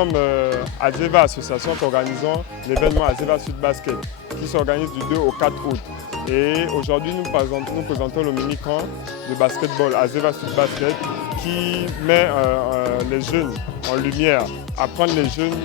sommes Azeva Association qui organisons l'événement Azeva Sud Basket qui s'organise du 2 au 4 août. Et aujourd'hui, nous présentons le mini-camp de basketball Azeva Sud Basket qui met les jeunes en lumière, apprendre les jeunes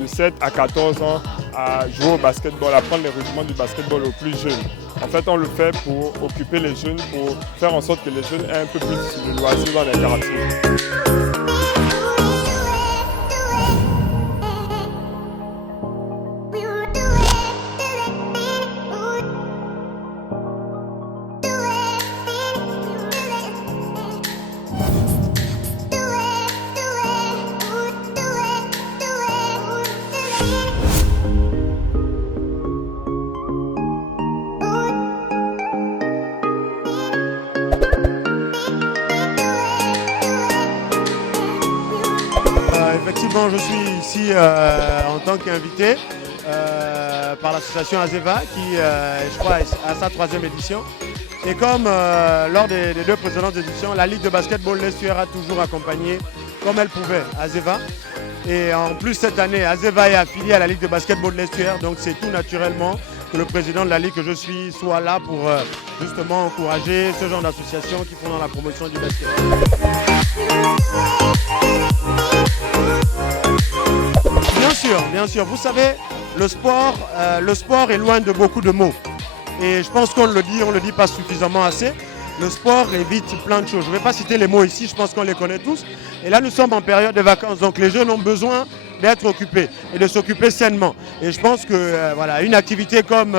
de 7 à 14 ans à jouer au basketball, apprendre les rudiments du basketball aux plus jeunes. En fait, on le fait pour occuper les jeunes, pour faire en sorte que les jeunes aient un peu plus de loisirs dans les quartiers. Effectivement, je suis ici en tant qu'invité par l'association Azeva qui, je crois, a sa 3e édition. Et comme lors des 2 précédentes éditions, la Ligue de basketball l'Estuaire a toujours accompagné comme elle pouvait Azeva. Et en plus cette année, Azeva est affilié à la Ligue de basketball de l'Estuaire, donc c'est tout naturellement que le président de la Ligue que je suis soit là pour justement encourager ce genre d'associations qui font dans la promotion du basket. Bien sûr, vous savez, le sport est loin de beaucoup de mots. Et je pense qu'on le dit pas suffisamment assez. Le sport évite plein de choses. Je ne vais pas citer les mots ici, je pense qu'on les connaît tous. Et là, nous sommes en période de vacances, donc les jeunes ont besoin d'être occupés et de s'occuper sainement. Et je pense que voilà, une activité comme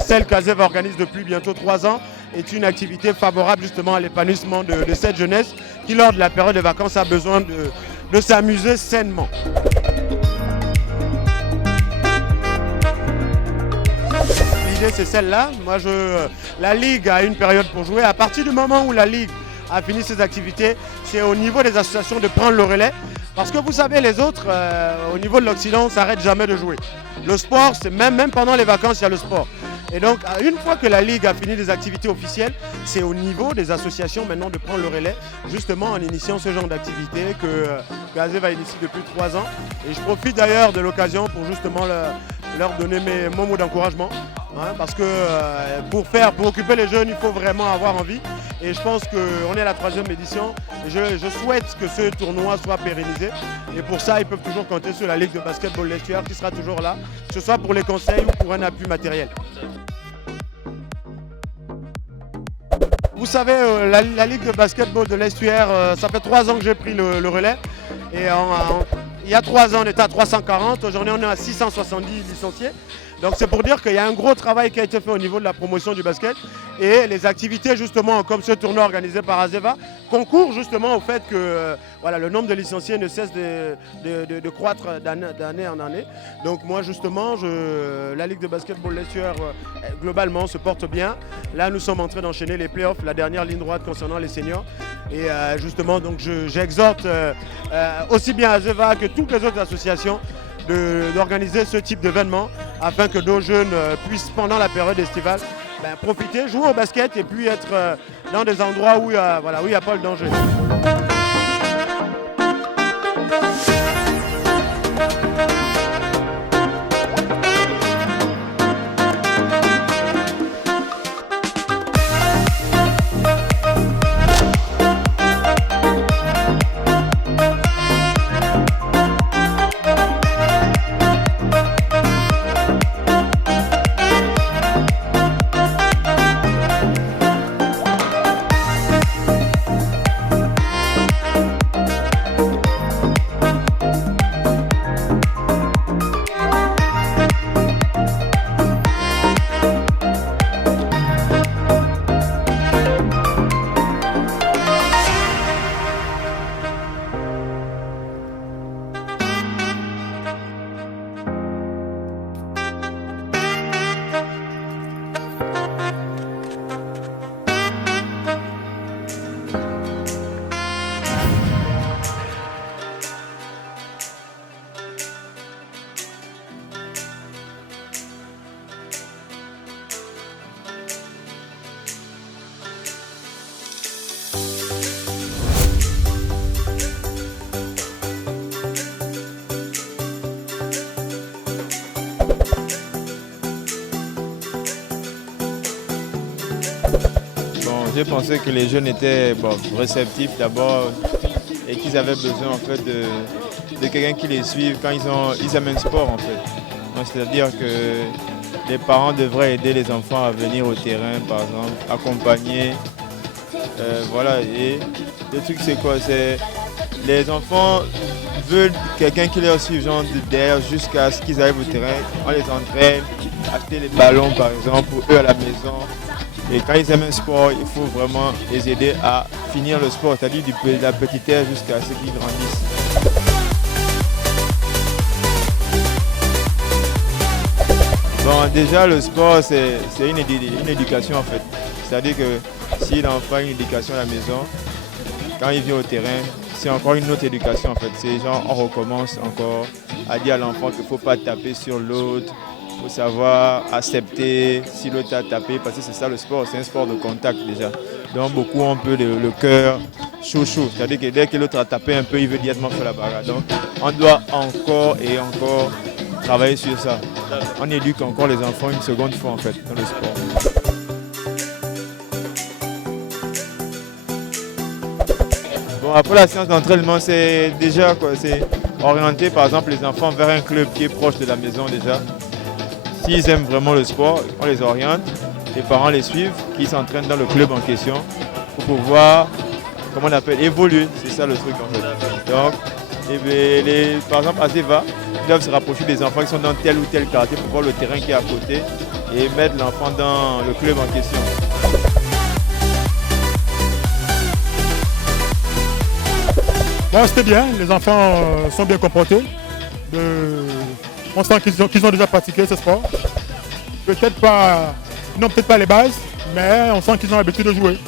celle qu'Azeva organise depuis bientôt 3 ans est une activité favorable justement à l'épanouissement de cette jeunesse qui, lors de la période de vacances, a besoin de s'amuser sainement. C'est celle-là. La Ligue a une période pour jouer. À partir du moment où la Ligue a fini ses activités, c'est au niveau des associations de prendre le relais. Parce que vous savez, les autres, au niveau de l'Occident, on ne s'arrête jamais de jouer. Le sport, c'est même pendant les vacances, il y a le sport. Et donc, une fois que la Ligue a fini des activités officielles, c'est au niveau des associations maintenant de prendre le relais, justement en initiant ce genre d'activité que Azeva initie depuis 3 ans. Et je profite d'ailleurs de l'occasion pour justement leur donner mon mot d'encouragement. Parce que pour occuper les jeunes, il faut vraiment avoir envie. Et je pense qu'on est à la 3e édition. Et je souhaite que ce tournoi soit pérennisé. Et pour ça, ils peuvent toujours compter sur la Ligue de basketball de l'Estuaire qui sera toujours là, que ce soit pour les conseils ou pour un appui matériel. Vous savez, la Ligue de basketball de l'Estuaire, ça fait 3 ans que j'ai pris le relais. Et il y a 3 ans, on était à 340. Aujourd'hui, on est à 670 licenciés. Donc c'est pour dire qu'il y a un gros travail qui a été fait au niveau de la promotion du basket. Et les activités justement comme ce tournoi organisé par Azeva concourent justement au fait que le nombre de licenciés ne cesse de croître d'année en année. Donc moi justement, la Ligue de basketball l'Estuaire globalement se porte bien. Là nous sommes en train d'enchaîner les playoffs, la dernière ligne droite concernant les seniors. Et justement donc j'exhorte aussi bien Azeva que toutes les autres associations d'organiser ce type d'événement afin que nos jeunes puissent, pendant la période estivale, profiter, jouer au basket et puis être dans des endroits où il n'y a pas le danger. je pensais que les jeunes étaient réceptifs d'abord et qu'ils avaient besoin en fait de quelqu'un qui les suive quand ils aiment un sport en fait. C'est-à-dire que les parents devraient aider les enfants à venir au terrain par exemple, accompagner. Voilà, et le truc c'est quoi? C'est les enfants veulent quelqu'un qui les suive genre de derrière jusqu'à ce qu'ils arrivent au terrain. On les entraîne, acheter les ballons par exemple pour eux à la maison. Et quand ils aiment un sport, il faut vraiment les aider à finir le sport, c'est-à-dire de la petitesse jusqu'à ce qu'ils grandissent. Bon, déjà le sport c'est une éducation en fait. C'est-à-dire que si l'enfant a une éducation à la maison, quand il vient au terrain, c'est encore une autre éducation en fait. C'est genre on recommence encore à dire à l'enfant qu'il ne faut pas taper sur l'autre. Il faut savoir accepter si l'autre a tapé, parce que c'est ça le sport, c'est un sport de contact déjà. Donc beaucoup ont un peu le cœur chaud, c'est-à-dire que dès que l'autre a tapé un peu, il veut directement faire la bagarre. Donc on doit encore et encore travailler sur ça. On éduque encore les enfants une seconde fois en fait dans le sport. Bon, après la séance d'entraînement, c'est déjà quoi, c'est orienter par exemple les enfants vers un club qui est proche de la maison déjà. S'ils aiment vraiment le sport, on les oriente, les parents les suivent, qui s'entraînent dans le club en question pour pouvoir, comment on appelle, évoluer. C'est ça le truc en fait. Donc, par exemple à Zeva, ils doivent se rapprocher des enfants qui sont dans tel ou tel quartier pour voir le terrain qui est à côté et mettre l'enfant dans le club en question. Bon, c'était bien, les enfants sont bien comportés. On sent qu'ils ont déjà pratiqué ce sport. Peut-être pas, non, peut-être pas les bases, mais on sent qu'ils ont l'habitude de jouer.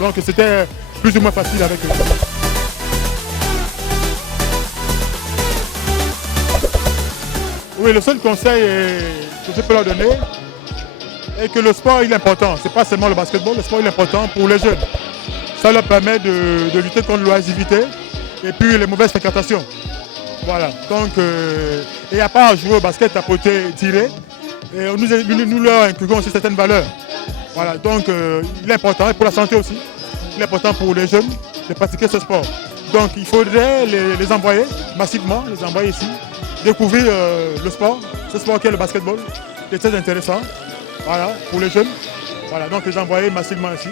Donc c'était plus ou moins facile avec eux. Oui, le seul conseil que je peux leur donner est que le sport il est important. Ce n'est pas seulement le basketball, le sport il est important pour les jeunes. Ça leur permet de lutter contre l'oisiveté et puis les mauvaises fréquentations. Voilà, donc il n'y a pas à jouer au basket, tapoter, tirer. Et nous leur inculquons aussi certaines valeurs. Voilà, donc il est important, et pour la santé aussi, il est important pour les jeunes de pratiquer ce sport. Donc il faudrait les envoyer massivement, les envoyer ici, découvrir le sport, ce sport qui est le basketball, qui est très intéressant, voilà, pour les jeunes. Voilà, donc les envoyer massivement ici,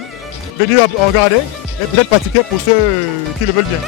venir regarder et peut-être pratiquer pour ceux qui le veulent bien.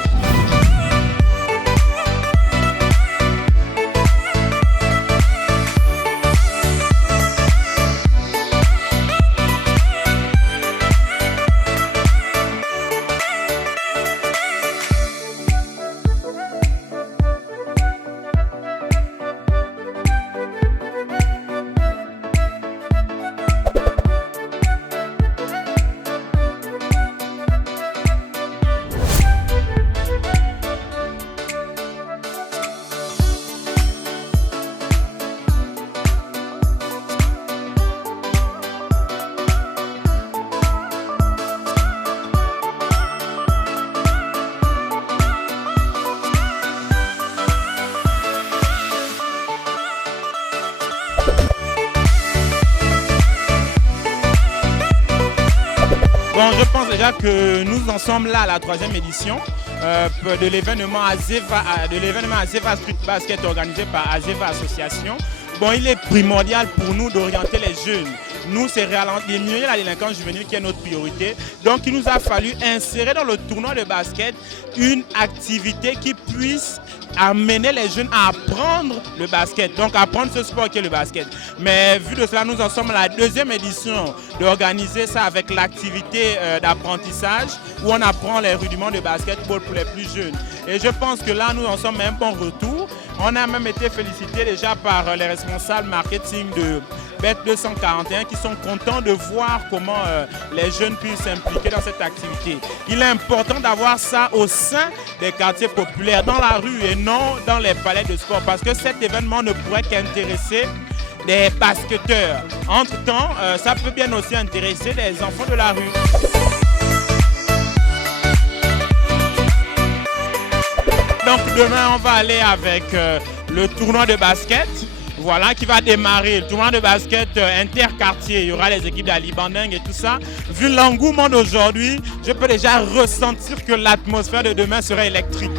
Bon, je pense déjà que nous en sommes là à la 3e édition de l'événement Azeva Street Basket organisé par Azeva Association. Bon, il est primordial pour nous d'orienter les jeunes. Nous, c'est diminuer la délinquance juvénile qui est notre priorité. Donc, il nous a fallu insérer dans le tournoi de basket une activité qui puisse amener les jeunes à apprendre le basket, donc apprendre ce sport qui est le basket. Mais vu de cela, nous en sommes à la 2e édition d'organiser ça avec l'activité d'apprentissage où on apprend les rudiments de basketball pour les plus jeunes. Et je pense que là, nous en sommes à un bon retour. On a même été félicité déjà par les responsables marketing de Bet 241 qui sont contents de voir comment les jeunes puissent s'impliquer dans cette activité. Il est important d'avoir ça au sein des quartiers populaires, dans la rue et non dans les palais de sport, parce que cet événement ne pourrait qu'intéresser des basketteurs. Entre-temps, ça peut bien aussi intéresser des enfants de la rue. Donc demain, on va aller avec le tournoi de basket. voilà, qui va démarrer. Le tournoi de basket interquartier. Il y aura les équipes d'Alibandeng et tout ça. Vu l'engouement d'aujourd'hui, je peux déjà ressentir que l'atmosphère de demain serait électrique.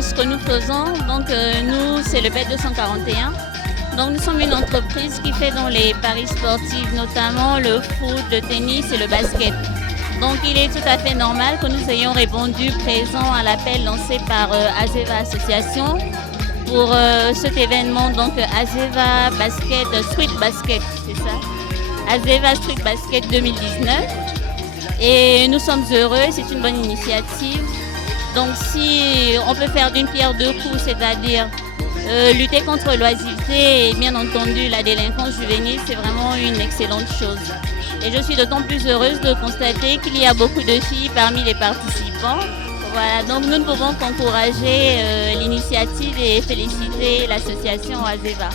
Ce que nous faisons, donc nous c'est le BET 241. Donc nous sommes une entreprise qui fait dans les paris sportifs, notamment le foot, le tennis et le basket. Donc il est tout à fait normal que nous ayons répondu présent à l'appel lancé par Azeva Association pour cet événement, donc Azeva Basket, Street Basket, c'est ça, Azeva Street Basket 2019. Et nous sommes heureux, c'est une bonne initiative. Donc si on peut faire d'une pierre deux coups, c'est-à-dire lutter contre l'oisiveté et bien entendu la délinquance juvénile, c'est vraiment une excellente chose. Et je suis d'autant plus heureuse de constater qu'il y a beaucoup de filles parmi les participants. Voilà, donc nous ne pouvons qu'encourager l'initiative et féliciter l'association Azeva.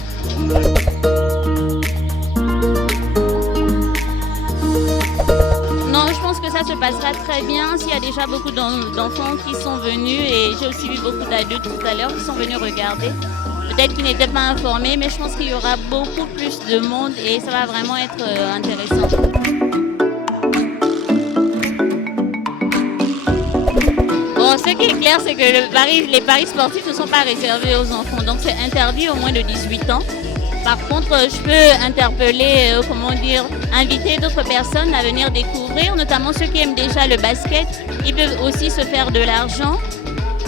Non, je pense que ça se passera très bien s'il y a déjà beaucoup d'enfants qui sont venus et j'ai aussi vu beaucoup d'adultes tout à l'heure qui sont venus regarder. Peut-être qu'ils n'étaient pas informés, mais je pense qu'il y aura beaucoup plus de monde et ça va vraiment être intéressant. Bon, ce qui est clair, c'est que les paris sportifs ne sont pas réservés aux enfants, donc c'est interdit au moins de 18 ans. Par contre, je peux interpeller, inviter d'autres personnes à venir découvrir, notamment ceux qui aiment déjà le basket. Ils peuvent aussi se faire de l'argent.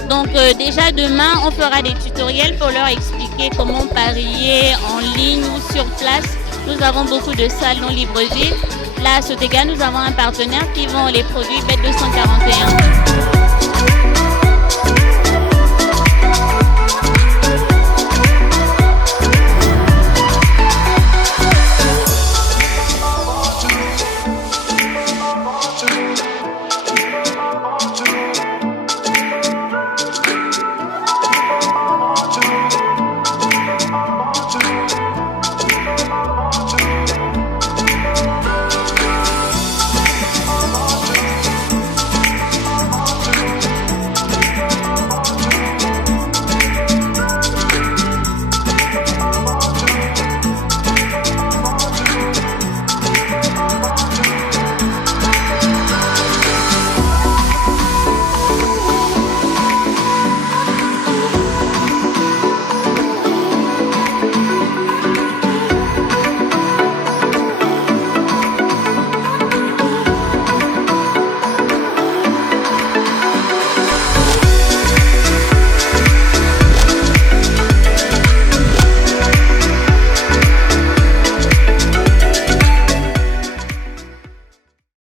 Donc déjà demain, on fera des tutoriels pour leur expliquer comment parier en ligne ou sur place. Nous avons beaucoup de salles dans Libreville. Là, à Sotega, nous avons un partenaire qui vend les produits BET 241.